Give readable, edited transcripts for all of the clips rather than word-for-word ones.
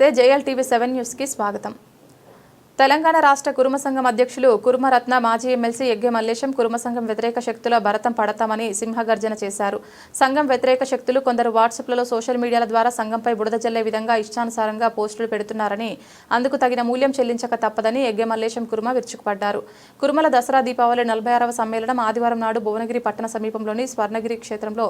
నమస్తే JL TV 7 news కి స్వాగతం। తెలంగాణ రాష్ట్ర కురుమ సంఘం అధ్యక్షులు కురుమరత్న మాజీ ఎమ్మెల్సీ ఎగ్గే మల్లేశం కురుమ సంఘం వ్యతిరేక శక్తుల భరతం పడతామని సింహగర్జన చేశారు। సంఘం వ్యతిరేక శక్తులు కొందరు వాట్సాప్లలో సోషల్ మీడియాల ద్వారా సంఘంపై బురద జల్లే విధంగా ఇష్టానుసారంగా పోస్టులు పెడుతున్నారని అందుకు తగిన మూల్యం చెల్లించక తప్పదని ఎగ్గే మల్లేశం కురుమ విరుచుకుపడ్డారు। కురుమల దసరా దీపావళి 46వ సమ్మేళనం ఆదివారం నాడు భువనగిరి పట్టణ సమీపంలోని స్వర్ణగిరి క్షేత్రంలో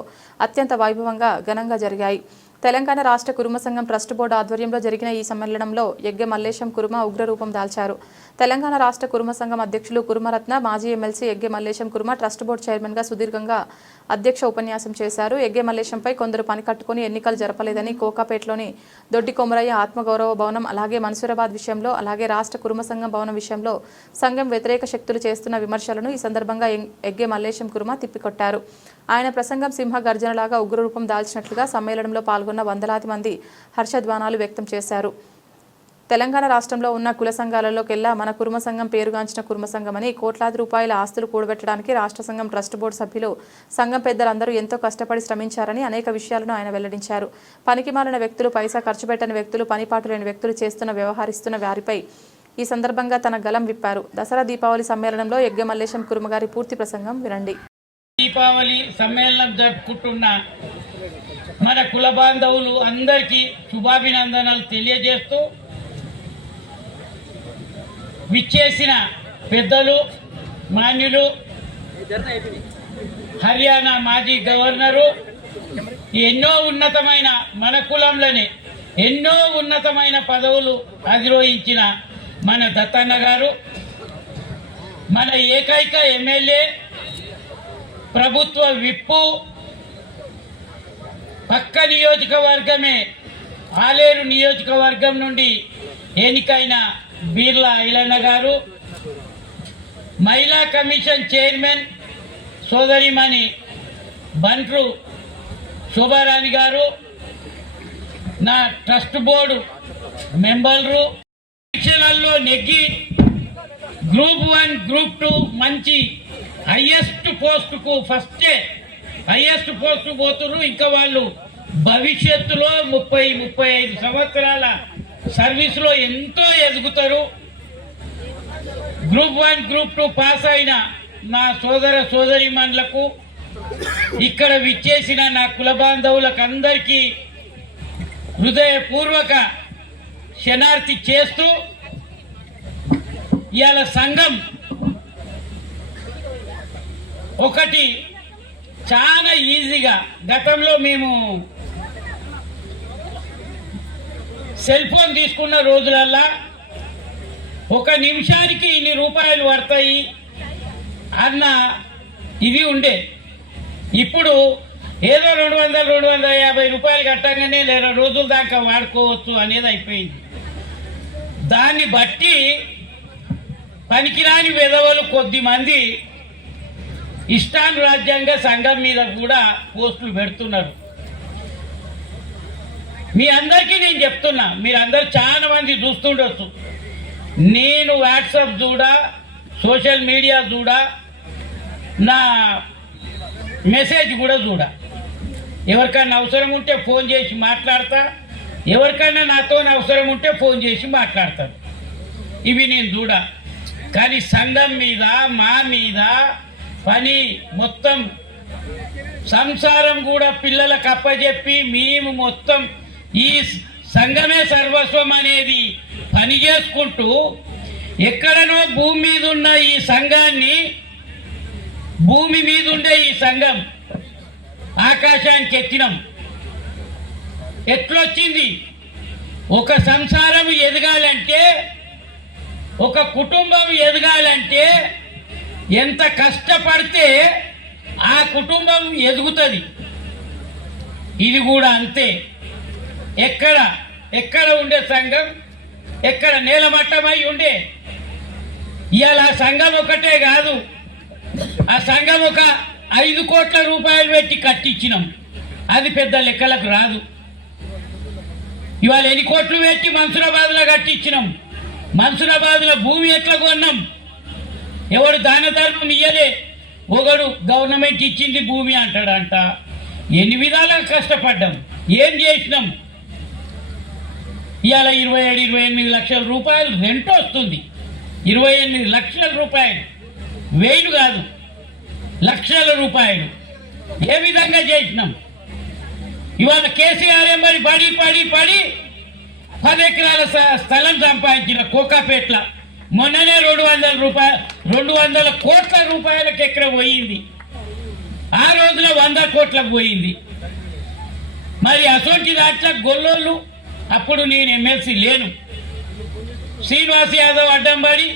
అత్యంత వైభవంగా ఘనంగా జరిగాయి। తెలంగాణ రాష్ట్ర కురుమ సంఘం ట్రస్ట్ బోర్డు ఆధ్వర్యంలో జరిగిన ఈ సమ్మేళనంలో ఎగ్గే మల్లేశం కురుమ ఉగ్రరూపం దాల్చారు। తెలంగాణ రాష్ట్ర కురుమ సంఘం అధ్యక్షులు కురుమరత్న మాజీ MLC Egge Mallesham Kuruma trust board chairman గా సుదీర్ఘంగా అధ్యక్ష ఉపన్యాసం చేశారు। ఎగ్గే మల్లేశంపై కొందరు పని కట్టుకుని ఎన్నికలు జరపలేదని కోకాపేటలోని దొడ్డి కొమరయ్య ఆత్మగౌరవ భవనం అలాగే మన్సూరాబాద్ విషయంలో అలాగే రాష్ట్ర కురుమ సంఘం భవనం విషయంలో సంఘం వ్యతిరేక శక్తులు చేస్తున్న విమర్శలను ఈ సందర్భంగా ఎగ్గే మల్లేశం కురుమ తిప్పికొట్టారు। ఆయన ప్రసంగం సింహ గర్జనలాగా ఉగ్రరూపం దాల్చినట్లుగా సమ్మేళనంలో పాల్గొన్న వందలాది మంది హర్షధ్వానాలు వ్యక్తం చేశారు। తెలంగాణ రాష్ట్రంలో ఉన్న కుల సంఘాలలోకెల్లా మన కురుమ సంఘం పేరుగాంచిన కురుమ సంఘమని కోట్లాది రూపాయల ఆస్తులు కూడబెట్టడానికి రాష్ట్ర సంఘం ట్రస్ట్ బోర్డు సభ్యులు సంఘం పెద్దలందరూ ఎంతో కష్టపడి శ్రమించారని అనేక విషయాలను ఆయన వెల్లడించారు। పనికిమాలిన వ్యక్తులు పైసా ఖర్చు పెట్టని వ్యక్తులు పనిపాటు లేని వ్యక్తులు వ్యవహరిస్తున్న వారిపై ఈ సందర్భంగా తన గలం విప్పారు। దసరా దీపావళి సమ్మేళనంలో ఎగ్గే మల్లేశం కురుమ గారి పూర్తి ప్రసంగం వినండి। దీపావళి సమ్మేళనం జరుపుకుంటున్న మన కుల బాంధవులు అందరికీ శుభాభినందనలు తెలియజేస్తూ విచ్చేసిన పెద్దలు మాన్యులు హర్యానా మాజీ గవర్నరు ఎన్నో ఉన్నతమైన మన కులంలోనే ఎన్నో ఉన్నతమైన పదవులు అధిరోహించిన మన దత్తన్న గారు మన ఏకైక ఎమ్మెల్యే ప్రభుత్వ విప్పు పక్క నియోజకవర్గమే ఆలేరు నియోజకవర్గం నుండి ఎన్నికైన బీర్లా ఐలన్న గారు మహిళా కమిషన్ చైర్మన్ సోదరిమణి బంట్రు శోభారాణి గారు నా ట్రస్ట్ బోర్డు మెంబర్లు ఎలక్షన్లలో నెగ్గి గ్రూప్ 1 గ్రూప్ 2 మంచి హైయెస్ట్ పోస్టుకు ఫస్టే హైయెస్ట్ పోస్టు పోతున్నారు। ఇంకా వాళ్ళు భవిష్యత్తులో 30-35 సంవత్సరాల సర్వీస్లో ఎంతో ఎదుగుతారు। గ్రూప్ 1 గ్రూప్ 2 పాస్ అయిన నా సోదర సోదరీమణులకు ఇక్కడ విచ్చేసిన నా కుల బాంధవులకు అందరికీ హృదయపూర్వక శనార్థి చేస్తూ ఇవాళ సంఘం ఒకటి చాలా ఈజీగా గతంలో మేము సెల్ ఫోన్ తీసుకున్న రోజులల్లా 1 నిమిషానికి ఇన్ని రూపాయలు పడతాయి అన్న ఇది ఉండే। ఇప్పుడు ఏదో 200-250 రూపాయలు కట్టగానే 2 రోజుల దాకా వాడుకోవచ్చు అనేది అయిపోయింది। దాన్ని బట్టి పనికిరాని వెధవలు కొద్ది మంది ఇష్టానురాజ్యంగా సంఘం మీద కూడా పోస్టులు పెడుతున్నారు। మీ అందరికీ నేను చెప్తున్నా, మీరందరూ చాలా మంది చూస్తుండొచ్చు, నేను వాట్సాప్ చూడా సోషల్ మీడియా చూడా నా మెసేజ్ కూడా చూడా, ఎవరికైనా అవసరం ఉంటే ఫోన్ చేసి మాట్లాడతా, ఎవరికైనా నాతో అవసరం ఉంటే ఫోన్ చేసి మాట్లాడతాను, ఇవి నేను చూడా। కానీ సంఘం మీద మా మీద పని మొత్తం సంసారం కూడా పిల్లలకు అప్పచెప్పి మేము మొత్తం ఈ సంఘమే సర్వస్వం అనేది పని చేసుకుంటూ ఎక్కడనో భూమి మీద ఉన్న ఈ సంఘాన్ని భూమి మీద ఉండే ఈ సంఘం ఆకాశానికి ఎక్కినాం। ఎట్లొచ్చింది? ఒక సంసారం ఎదగాలంటే ఒక కుటుంబం ఎదగాలంటే ఎంత కష్టపడితే ఆ కుటుంబం ఎదుగుతుంది। ఇది కూడా అంతే। ఎక్కడ ఉండే సంఘం ఎక్కడ నేలమట్టమై ఉండే ఇవాళ ఆ సంఘం ఒకటే కాదు, ఆ సంఘం ఒక 5 కోట్ల రూపాయలు పెట్టి కట్టించినాం, అది పెద్ద లెక్కలకు రాదు। ఇవాళ ఎన్ని కోట్లు పెట్టి మన్సూరాబాద్లో కట్టించినాం, మన్సూరాబాద్లో భూమి ఎట్లా కొన్నాం, ఎవడు దాన ధర్మం ఇయ్యలే, ఒకడు గవర్నమెంట్ ఇచ్చింది భూమి అంటాడంట। ఎన్ని విధాలుగా కష్టపడ్డాం, ఏం చేసినాం? ఇవాళ 27-28 లక్షల రూపాయలు రెంట్ వస్తుంది. 28 లక్షల రూపాయలు, వేలు కాదు లక్షల రూపాయలు. ఏ విధంగా చేసినాం? ఇవాళ కేసీఆర్ ఎంబడి పడి పడి పడి 10 ఎకరాల స్థలం సంపాదించిన కోకాపేట్ల మొన్ననే 200 కోట్ల రూపాయలకు ఎకరం పోయింది. ఆ రోజున 100 కోట్లకు పోయింది. మరి అసోంటి దాంట్లో గొల్లోళ్ళు, అప్పుడు నేను ఎమ్మెల్సీ లేను, శ్రీనివాస్ యాదవ్ అడ్డంబడి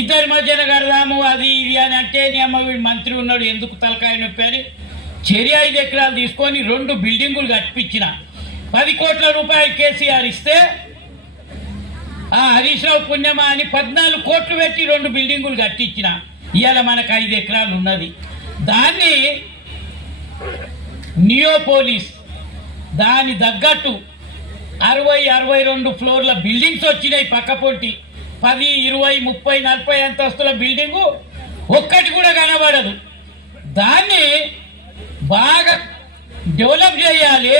ఇద్దరి మధ్యన కడదాము అది ఇది అని అంటే నీ అమ్మ వీడు మంత్రి ఉన్నాడు ఎందుకు తలకాయ నొప్పి అని చెరి 5 ఎకరాలు తీసుకొని 2 బిల్డింగులు కట్టించిన. 10 కోట్ల రూపాయలు కేసీఆర్ ఇస్తే ఆ హరీష్ రావు పుణ్యమా అని 14 కోట్లు పెట్టి 2 బిల్డింగులు కట్టించిన. ఇవాళ మనకు 5 ఎకరాలు ఉన్నది. దాన్ని నియోపోలిస్ దాని తగ్గట్టు 60-62 ఫ్లోర్ల బిల్డింగ్స్ వచ్చినాయి. పక్కపొంటి 10, 20, 30, 40 అంతస్తుల బిల్డింగు ఒక్కటి కూడా కనబడదు. దాన్ని బాగా డెవలప్ చేయాలి,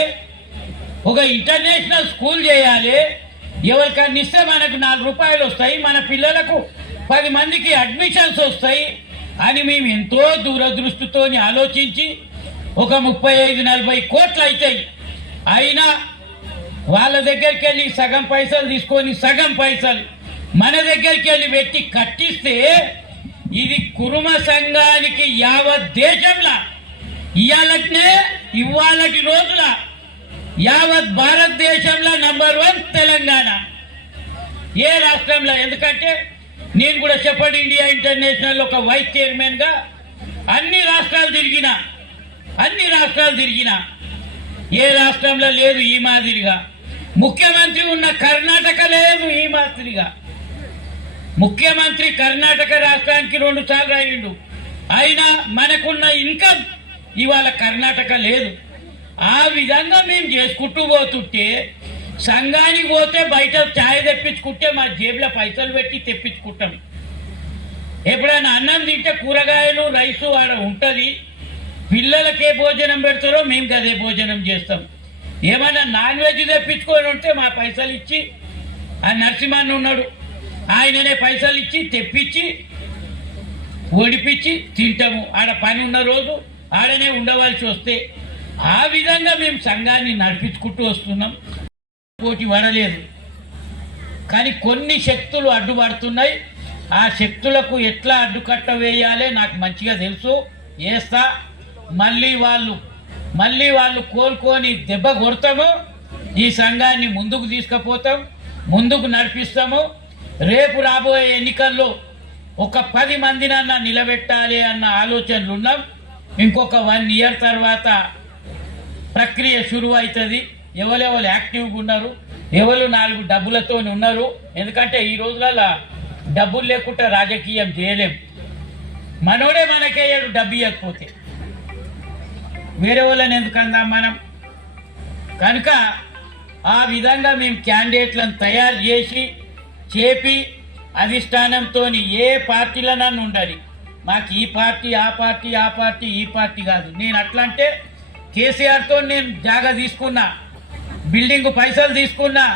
ఒక ఇంటర్నేషనల్ స్కూల్ చేయాలి. ఎవరికన్నా ఇస్తే మనకు 4 రూపాయలు వస్తాయి, మన పిల్లలకు 10 మందికి అడ్మిషన్స్ వస్తాయి అని మేము ఎంతో దూరదృష్టితో ఆలోచించి ఒక 35-40 కోట్లు అవుతాయి. అయినా వాళ్ళ దగ్గరికి వెళ్ళి సగం పైసలు తీసుకొని సగం పైసలు మన దగ్గరికి వెళ్ళి పెట్టి కట్టిస్తే ఇది కురుమ సంఘానికి యావత్ దేశంలో ఇవాళటి రోజుల యావత్ భారతదేశంలో నంబర్ 1 తెలంగాణ. ఏ రాష్ట్రంలో? ఎందుకంటే నేను కూడా చెప్పండి ఇండియా ఇంటర్నేషనల్ ఒక వైస్ చైర్మన్గా అన్ని రాష్ట్రాలు తిరిగిన ఏ రాష్ట్రంలో లేదు ఈ మాదిరిగా. ముఖ్యమంత్రి ఉన్న కర్ణాటక లేదు ఈ మాదిరిగా. ముఖ్యమంత్రి కర్ణాటక రాష్ట్రానికి 2 సార్లు అయ్యిండు. అయినా మనకున్న ఇన్కమ్ ఇవాళ కర్ణాటక లేదు. ఆ విధంగా మేము చేసుకుంటూ పోతుంటే సంఘానికి పోతే బయట ఛాయ్ తెప్పించుకుంటే మా జేబులో పైసలు పెట్టి తెప్పించుకుంటాం. ఎప్పుడైనా అన్నం తింటే కూరగాయలు రైసు ఆడ ఉంటుంది. పిల్లలకే భోజనం పెడతారో మేము అదే భోజనం చేస్తాం. ఏమైనా నాన్ వెజ్ తెప్పించుకొని ఉంటే మా పైసలు ఇచ్చి ఆ నరసింహన్ ఉన్నాడు ఆయననే పైసలు ఇచ్చి తెప్పించి ఓడిపించి తింటాము. ఆడ పని ఉన్న రోజు ఆడనే ఉండవలసి వస్తే ఆ విధంగా మేము సంఘాన్ని నడిపించుకుంటూ వస్తున్నాం. పోటీ పడలేదు కానీ కొన్ని శక్తులు అడ్డుపడుతున్నాయి. ఆ శక్తులకు ఎట్లా అడ్డుకట్ట వేయాలి నాకు మంచిగా తెలుసు. వేస్తా. మళ్ళీ వాళ్ళు కోలుకొని దెబ్బ కొడతాము. ఈ సంఘాన్ని ముందుకు తీసుకుపోతాం, ముందుకు నడిపిస్తాము. రేపు రాబోయే ఎన్నికల్లో ఒక 10 మందినన్నా నిలబెట్టాలి అన్న ఆలోచనలు ఉన్నాం. ఇంకొక 1 ఇయర్ తర్వాత ప్రక్రియ షురు అవుతుంది. ఎవరెవరు యాక్టివ్గా ఉన్నారు, ఎవరు 4 డబ్బులతో ఉన్నారు. ఎందుకంటే ఈ రోజులలో డబ్బులు లేకుండా రాజకీయం చేయలేం. మనోడే మనకేయడు డబ్బు ఇవ్వకపోతే వేరే వాళ్ళని ఎందుకు అందాం మనం. కనుక ఆ విధంగా మేము క్యాండిడేట్లను తయారు చేసి చేపి అధిష్టానంతో ఏ పార్టీలనన్నా ఉండాలి. మాకు ఈ పార్టీ ఆ పార్టీ ఆ పార్టీ ఈ పార్టీ కాదు. నేను అట్లా అంటే కేసీఆర్తో నేను జాగా తీసుకున్నా, బిల్డింగ్ పైసలు తీసుకున్నా,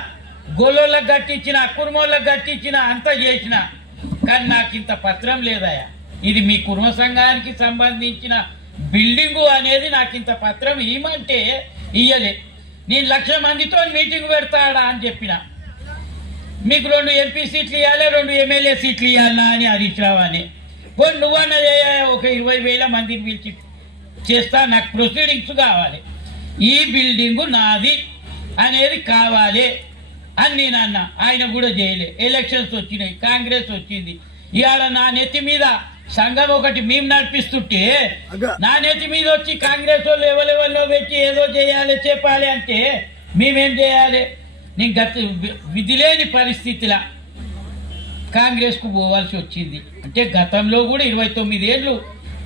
గోలోళ్ళకి కట్టించిన, కుర్మోళ్ళకి కట్టించిన, అంతా చేసిన. కానీ నాకు ఇంత పత్రం లేదయా. ఇది మీ కుర్మ సంఘానికి సంబంధించిన బిల్డింగు అనేది నాకు ఇంత పత్రం ఇవ్వమంటే ఇయ్యలే. నేను 1,00,000 మందితో మీటింగ్ పెడతాడా అని చెప్పిన. మీకు 2 ఎంపీ సీట్లు ఇవ్వాలి, 2 ఎమ్మెల్యే సీట్లు ఇవ్వాలా అని హరీష్ రావు అని. పోనీ నువ్వన్నా ఒక 20,000 మందిని పిలిచి చేస్తా, నాకు ప్రొసీడింగ్స్ కావాలి, ఈ బిల్డింగు నాది అనేది కావాలి అని నేను అన్నా. ఆయన కూడా చేయలే. ఎలక్షన్స్ వచ్చినాయి, కాంగ్రెస్ వచ్చింది. ఇవాళ నా నెత్తి మీద సంఘం ఒకటి మేము నడిపిస్తుంటే నా నెత్తి మీద వచ్చి కాంగ్రెస్ వాళ్ళు ఎవరెవరిలో పెట్టి ఏదో చేయాలి చెప్పాలి అంటే మేమేం చేయాలి? నేను విధి లేని పరిస్థితిలా కాంగ్రెస్కు పోవాల్సి వచ్చింది. అంటే గతంలో కూడా 29 ఏళ్ళు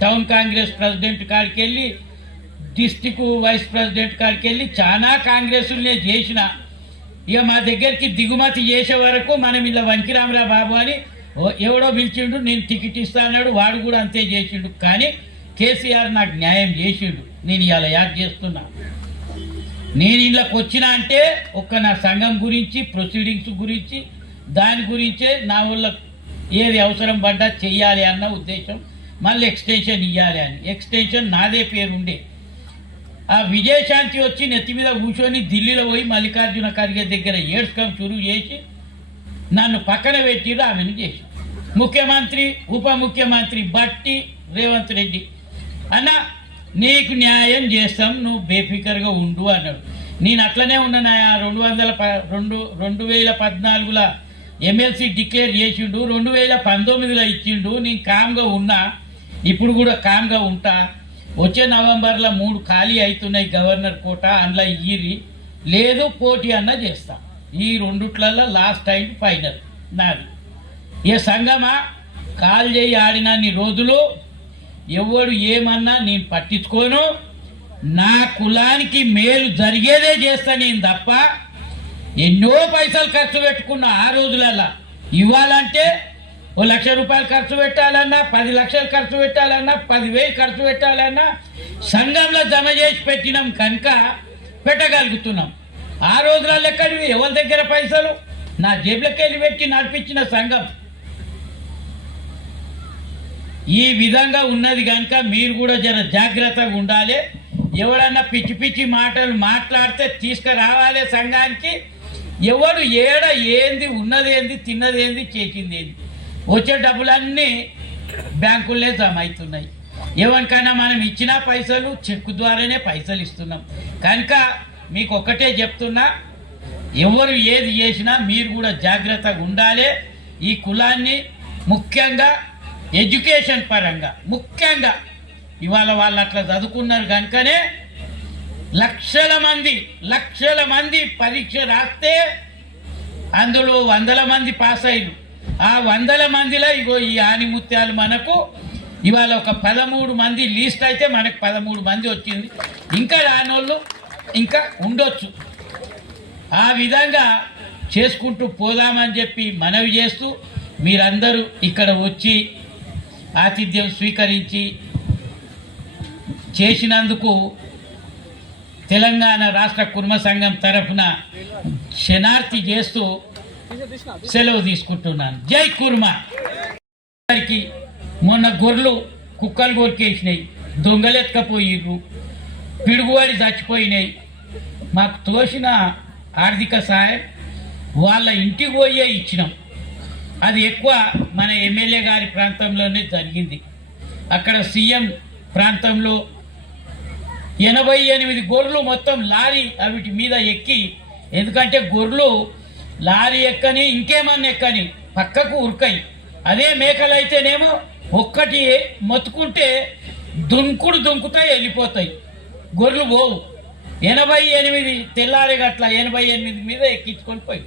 టౌన్ కాంగ్రెస్ ప్రెసిడెంట్ కాడికి వెళ్ళి, డిస్టిక్ వైస్ ప్రెసిడెంట్ కాడికి వెళ్ళి చాలా కాంగ్రెస్నే చేసిన. ఇక మా దగ్గరికి దిగుమతి చేసే వరకు మనం ఇలా వంకిరామరా బాబు అని ఎవడో పిలిచిండు, నేను టికెట్ ఇస్తా అన్నాడు, వాడు కూడా అంతే చేసిండు. కానీ కేసీఆర్ నాకు న్యాయం చేసిండు. నేను ఇలా యాడ్ చేస్తున్నా. నేను ఇళ్ళకి వచ్చినా అంటే ఒక్క నా సంఘం గురించి ప్రొసీడింగ్స్ గురించి దాని గురించే నా వల్ల ఏది అవసరం పడ్డా చెయ్యాలి అన్న ఉద్దేశం. మళ్ళీ ఎక్స్టెన్షన్ ఇవ్వాలి అని ఎక్స్టెన్షన్ నాదే పేరు ఉండే. ఆ విజయశాంతి వచ్చి నెత్తి మీద కూర్చొని ఢిల్లీలో పోయి మల్లికార్జున ఖర్గే దగ్గర ఏడ్చుకం చురువు చేసి నన్ను పక్కన పెట్టిరు. ఆమెను చేసి ముఖ్యమంత్రి ఉప ముఖ్యమంత్రి బట్టి రేవంత్ రెడ్డి అన్న నీకు న్యాయం చేస్తాం, నువ్వు బేఫికర్గా ఉండు అన్నాడు. నేను అట్లనే ఉన్నాను. 2014లో ఎమ్మెల్సీ డిక్లేర్ చేసిండు, 2019లో ఇచ్చిండు. నేను కామ్గా ఉన్నా, ఇప్పుడు కూడా కామ్గా ఉంటా. వచ్చే నవంబర్లో 3 ఖాళీ అవుతున్నాయి గవర్నర్ కోట, అందులో ఇయ్యి లేదు పోటీ అన్న చేస్తా. ఈ రెండుట్లలో లాస్ట్ టైం ఫైనల్ నాది. ఏ సంగమా కాల్ చేయి ఆడినన్ని రోజులు ఎవడు ఏమన్నా నేను పట్టించుకోను. నా కులానికి మేలు జరిగేదే చేస్తా నేను తప్ప. ఎన్నో పైసలు ఖర్చు పెట్టుకున్నా ఆ రోజులలో. ఇవ్వాలంటే ₹1,00,000 ఖర్చు పెట్టాలన్నా, 10 లక్షలు ఖర్చు పెట్టాలన్నా, 10,000 ఖర్చు పెట్టాలన్నా సంఘంలో జమ చేసి పెట్టినాం కనుక పెట్టగలుగుతున్నాం. ఆ రోజులలో ఎక్కడివి ఎవరి దగ్గర పైసలు? నా జేబులకి వెళ్ళి పెట్టి నడిపించిన సంఘం. ఈ విధంగా ఉన్నది కనుక మీరు కూడా జర జాగ్రత్తగా ఉండాలి. ఎవడన్నా పిచ్చి పిచ్చి మాటలు మాట్లాడితే తీసుకురావాలి సంఘానికి. ఎవడు ఏడ ఏంది ఉన్నదేంది తిన్నదేంది చేసింది ఏంది, వచ్చే డబ్బులన్నీ బ్యాంకుల్లో జమ అవుతున్నాయి. ఎవరికైనా మనం ఇచ్చిన పైసలు చెక్కు ద్వారానే పైసలు ఇస్తున్నాం కనుక మీకు ఒక్కటే చెప్తున్నా, ఎవరు ఏది చేసినా మీరు కూడా జాగ్రత్తగా ఉండాలి. ఈ కులాన్ని ముఖ్యంగా ఎడ్యుకేషన్ పరంగా ముఖ్యంగా ఇవాళ వాళ్ళు అట్లా చదువుకున్నారు కనుకనే లక్షల మంది పరీక్ష రాస్తే అందులో 100 మంది పాస్ అయ్యారు. ఆ 100 మందిలో ఇగో ఈ ఆనిముత్యాలు మనకు ఇవాళ ఒక 13 మంది లీస్ట్ అయితే మనకు 13 మంది వచ్చింది. ఇంకా రానోళ్ళు ఇంకా ఉండొచ్చు. ఆ విధంగా చేసుకుంటూ పోదామని చెప్పి మనవి చేస్తూ మీరందరూ ఇక్కడ వచ్చి ఆతిథ్యం స్వీకరించి చేసినందుకు తెలంగాణ రాష్ట్ర కుర్మ సంఘం తరఫున శనార్థి చేస్తూ సెలవు తీసుకుంటున్నాను. జై కుర్మ. మొన్న గొర్రెలు కుక్కలు కొరికేసినాయి, దొంగలెత్తుకపోయిర్రు, పిడుగువాడి చచ్చిపోయినాయి. మాకు తోసిన ఆర్థిక సహాయం వాళ్ళ ఇంటికి పోయే ఇచ్చినాం. అది ఎక్కువ మన ఎమ్మెల్యే గారి ప్రాంతంలోనే జరిగింది. అక్కడ సీఎం ప్రాంతంలో 88 గొర్రెలు మొత్తం లారీ అవిటి మీద ఎక్కి, ఎందుకంటే గొర్రెలు లారీ ఎక్కని ఇంకేమన్నా ఎక్కని పక్కకు ఉరకాయి. అదే మేకలు అయితేనేమో ఒక్కటి మొత్తుకుంటే దుంకుతాయి, వెళ్ళిపోతాయి, గొర్రెలు పోవు. 88 తెల్లారి గట్ల 88 మీద ఎక్కించుకొని పోయి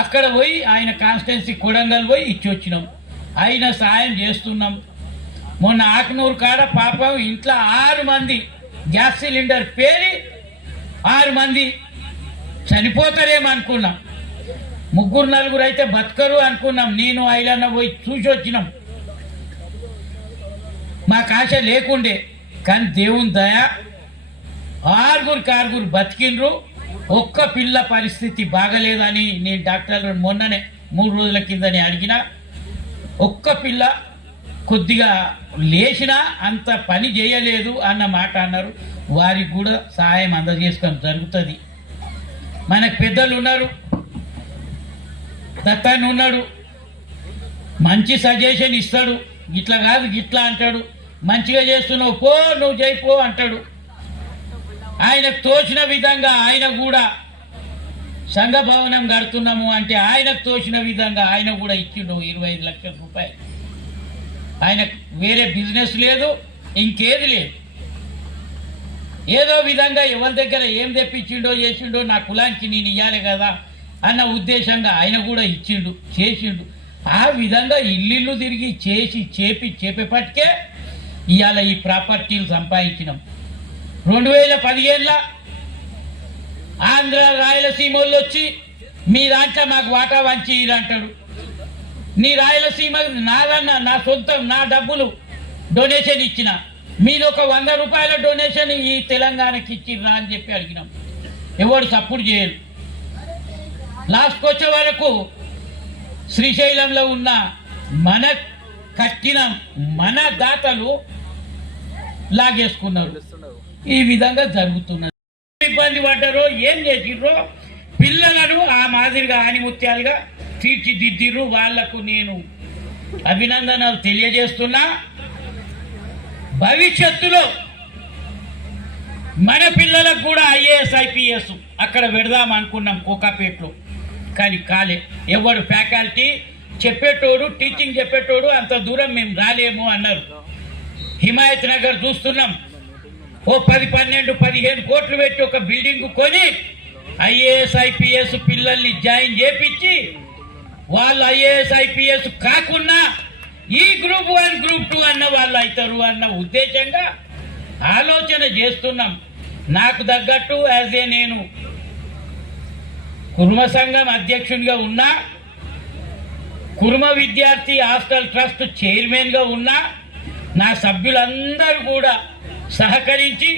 అక్కడ పోయి ఆయన కాన్స్టిట్యున్సీ కొడంగల్ పోయి ఇచ్చి వచ్చినాం. ఆయన సాయం చేస్తున్నాం. మొన్న ఆకునూరు కాడ పాపం ఇంట్లో 6 మంది గ్యాస్ సిలిండర్ పేరి 6 మంది చనిపోతారేమనుకున్నాం. 3-4 అయితే బతకరు అనుకున్నాం. నేను ఐలన్న పోయి చూసి వచ్చినాం. మాకు ఆశ లేకుండే, కానీ దేవుని దయ 6 బతికిండ్రు. ఒక్క పిల్ల పరిస్థితి బాగలేదని నేను డాక్టర్ మొన్ననే 3 రోజుల కిందనే అడిగిన. ఒక్క పిల్ల కొద్దిగా లేచినా అంత పని చేయలేదు అన్న మాట అన్నారు. వారికి కూడా సహాయం అందజేసుకోవడం జరుగుతుంది. మనకు పెద్దలు ఉన్నారు, దత్తాన్ని ఉన్నాడు, మంచి సజెషన్ ఇస్తాడు. ఇట్లా కాదు గిట్లా అంటాడు. మంచిగా చేస్తున్నావు పో, నువ్వు చేయిపో అంటాడు. ఆయనకు తోచిన విధంగా ఆయన కూడా సంఘ భవనం కడుతున్నాము అంటే ఆయనకు తోచిన విధంగా ఆయన కూడా ఇచ్చిండు 25 లక్షల రూపాయలు. ఆయనకు వేరే బిజినెస్ లేదు, ఇంకేది లేదు. ఏదో విధంగా ఎవరి దగ్గర ఏం తెప్పించిండో చేసిండో నా కులానికి నేను ఇవ్వాలి కదా అన్న ఉద్దేశంగా ఆయన కూడా ఇచ్చిండు, చేసిండు. ఆ విధంగా ఇల్లు తిరిగి చేపేపటికే ఇవాళ ఈ ప్రాపర్టీలు సంపాదించినాం. 2015లో ఆంధ్ర రాయలసీమ వాళ్ళు వచ్చి మీ దాంట్లో మాకు వాటా వంచి అంటాడు. నీ రాయలసీమ నాదన్నా, నా సొంతం, నా డబ్బులు డొనేషన్ ఇచ్చిన. మీరు ఒక 100 రూపాయల డొనేషన్ ఈ తెలంగాణకి ఇచ్చిర్రా అని చెప్పి అడిగినాం. ఎవరు సపోర్ట్ చేయరు. లాస్ట్కి వచ్చే వరకు శ్రీశైలంలో ఉన్న మన కట్టిన మన దాతలు లాగేసుకున్నారు. ఈ విధంగా జరుగుతున్నది. ఇబ్బంది పడ్డారో ఏం చేసిర్రో పిల్లలను ఆ మాదిరిగా ఆనిముత్యాలుగా తీర్చిదిద్దిర్రు. వాళ్లకు నేను అభినందనలు తెలియజేస్తున్నా. భవిష్యత్తులో మన పిల్లలకు కూడా ఐఏఎస్ ఐపీఎస్ అక్కడ పెడదాం అనుకున్నాం కోకాపేటలో, కానీ కాలే. ఎవరు ఫ్యాకల్టీ చెప్పేటోడు టీచింగ్ చెప్పేటోడు అంత దూరం మేము రాలేము అన్నారు. హిమాయత్ నగర్ చూస్తున్నాం, ఓ 10, 12, 15 కోట్లు పెట్టి ఒక బిల్డింగ్ కొని ఐఏఎస్ ఐపీఎస్ పిల్లల్ని జాయిన్ చేపించి వాళ్ళు ఐఏఎస్ ఐపీఎస్ కాకుండా ఈ గ్రూప్ 1 గ్రూప్ 2 అన్న వాళ్ళు అవుతారు అన్న ఉద్దేశంగా ఆలోచన చేస్తున్నాం. నాకు తగ్గట్టు నేను కుర్మ సంఘం అధ్యక్షునిగా ఉన్నా, కుర్మ విద్యార్థి హాస్టల్ ట్రస్ట్ చైర్మన్గా ఉన్నా, నా సభ్యులందరూ కూడా సహకరించి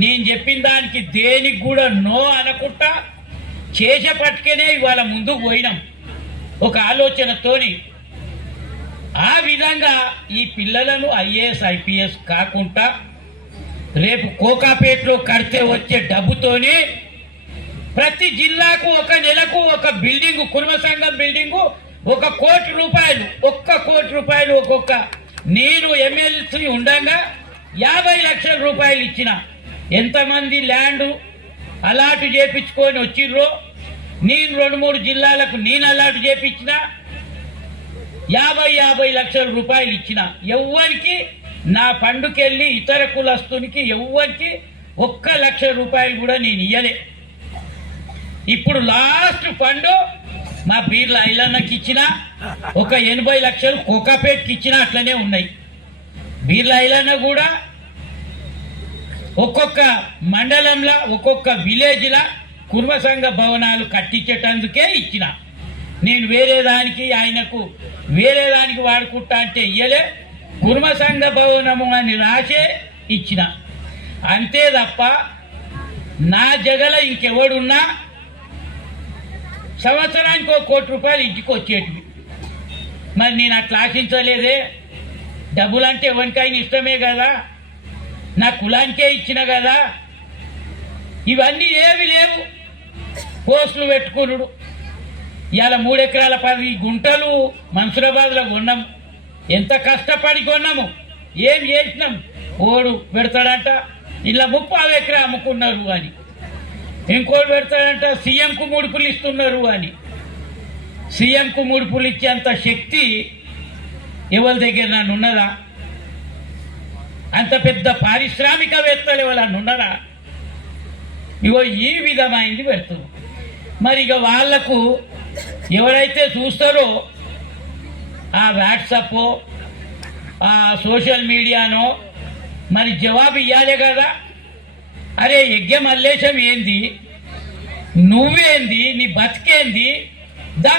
నేను చెప్పిన దానికి దేనికి కూడా నో అనకుండా చేసే పట్టుకనే ఇవాళ ముందుకు పోయినాం ఒక ఆలోచనతోని. ఆ విధంగా ఈ పిల్లలను ఐఏఎస్ ఐపీఎస్ కాకుండా రేపు కోకాపేటలో కడితే వచ్చే డబ్బుతోని ప్రతి జిల్లాకు ఒక నెలకు ఒక బిల్డింగు, కుర్మ సంఘం బిల్డింగు 1 కోటి రూపాయలు, 1 కోటి రూపాయలు ఒక్కొక్క. నేను ఎమ్మెల్సీ ఉండగా 50 లక్షల రూపాయలు ఇచ్చిన. ఎంతమంది ల్యాండ్ అలాట్ చేపించుకొని వచ్చిర్రో నేను 2-3 జిల్లాలకు నేను అలాట్ చేపించిన 50 లక్షల రూపాయలు ఇచ్చిన. ఎవ్వరికి నా పండుకెళ్ళి ఇతర కులస్తునికి ఎవ్వరికి 1 లక్ష రూపాయలు కూడా నేను ఇయ్యలే. ఇప్పుడు లాస్ట్ ఫండ్ మా బీర్ల ఐలన్నకి ఇచ్చిన, ఒక 80 లక్షలు కోకాపేట్కి ఇచ్చిన, అట్లనే ఉన్నాయి. బీర్ల ఐలన్న కూడా ఒక్కొక్క మండలంలో ఒక్కొక్క విలేజ్లో కుర్మ సంఘ భవనాలు కట్టించేటందుకే ఇచ్చిన. నేను వేరే దానికి వాడుకుంటా అంటే ఇయ్యలే. కుర్మ సంఘ భవనము అని రాసే ఇచ్చిన. అంతే తప్ప నా జగల ఇంకెవడున్నా సంవత్సరానికి 1 కోటి రూపాయలు ఇంటికి వచ్చేటివి. మరి నేను అట్లా ఆశించలేదే. డబ్బులంటే ఎవరికైనా ఇష్టమే కదా, నా కులానికే ఇచ్చిన కదా. ఇవన్నీ ఏవి లేవు. పోస్టులు పెట్టుకున్నాడు. ఇవాళ 3 ఎకరాల 10 గుంటలు మన్సూరాబాద్లో కొన్నాము. ఎంత కష్టపడి కొన్నాము, ఏం చేసినాం. ఓడు పెడతాడంట ఇలా 30 ఎకరా అమ్ముకున్నారు అని, ఇంకోటి పెడతాడంట సీఎంకు ముడుపులు ఇస్తున్నారు అని. సీఎంకు ముడుపులు ఇచ్చేంత శక్తి ఎవరి దగ్గర నన్ను ఉన్నదా? అంత పెద్ద పారిశ్రామికవేత్తలు ఎవరన్నా ఉన్నారా? ఇగో ఈ విధమైంది పెడుతుంది. మరి ఇక వాళ్లకు ఎవరైతే చూస్తారో ఆ వాట్సాప్ ఆ సోషల్ మీడియానో మరి జవాబు ఇవ్వాలి కదా. అరే యజ్ఞ మల్లేశం ఏంది, నువ్వేంది, నీ బతికేంది, దా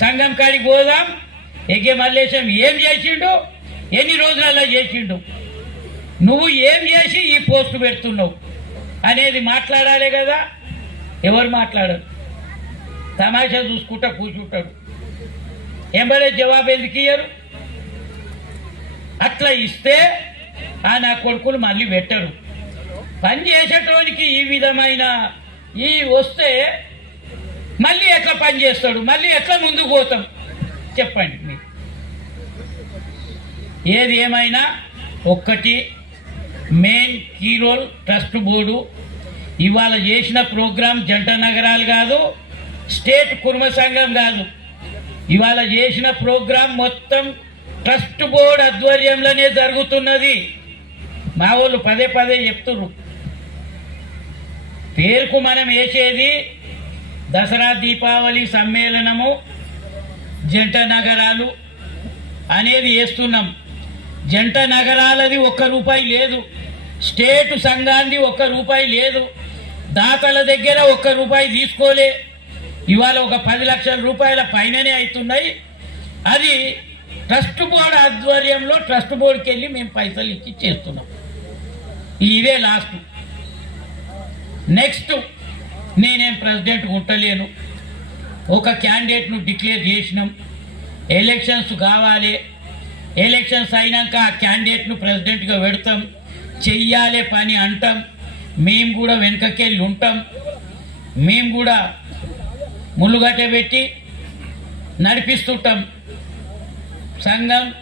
సంఘం కాడికి పోదాం. యజ్ఞ మల్లేశం ఏం చేసిండు, ఎన్ని రోజులలో చేసిండు, నువ్వు ఏం చేసి ఈ పోస్టు పెడుతున్నావు అనేది మాట్లాడాలి కదా. ఎవరు మాట్లాడరు, తమాషా చూసుకుంటా కూర్చుంటాడు. ఎంబడే జవాబు ఎందుకు ఇయ్యరు? అట్లా ఇస్తే ఆ నా కొడుకులు మళ్ళీ పెట్టరు. పని చేసేటోనికి ఈ విధమైన వస్తే మళ్ళీ ఎట్లా పని చేస్తాడు, మళ్ళీ ఎట్లా ముందుకు పోతాం చెప్పండి మీకు. ఏది ఏమైనా ఒక్కటి main key role trust board. ఇవాళ చేసిన ప్రోగ్రాం జంట నగరాలు కాదు, స్టేట్ కుర్మ సంఘం కాదు. ఇవాళ చేసిన ప్రోగ్రాం మొత్తం ట్రస్ట్ బోర్డు ఆధ్వర్యంలోనే జరుగుతున్నది. మా వాళ్ళు పదే చెప్తున్నారు. పేరుకు మనం వేసేది దసరా దీపావళి సమ్మేళనము జంట నగరాలు అనేది వేస్తున్నాం. జంట నగరాలది 1 రూపాయి లేదు, స్టేట్ సంఘాన్ని 1 రూపాయి లేదు, దాతల దగ్గర 1 రూపాయి తీసుకోలే. ఇవాళ ఒక 10 లక్షల రూపాయల పైననే అవుతున్నాయి. అది ట్రస్ట్ బోర్డు ఆధ్వర్యంలో ట్రస్ట్ బోర్డుకి వెళ్ళి మేము పైసలు ఇచ్చి చేస్తున్నాం. ఇదే లాస్ట్. నెక్స్ట్ నేనేం ప్రెసిడెంట్ ఉంటలేను. ఒక క్యాండిడేట్ను డిక్లేర్ చేసినాం. ఎలక్షన్స్ కావాలి, ఎలక్షన్స్ అయినాక ఆ క్యాండిడేట్ను ప్రెసిడెంట్గా పెడతాం, చెయ్యాలే పని అంటాం. మేము కూడా వెనుకకెళ్ళి ఉంటాం. మేము కూడా ముళ్ళుగట్ట పెట్టి నడిపిస్తుంటాం. సంఘం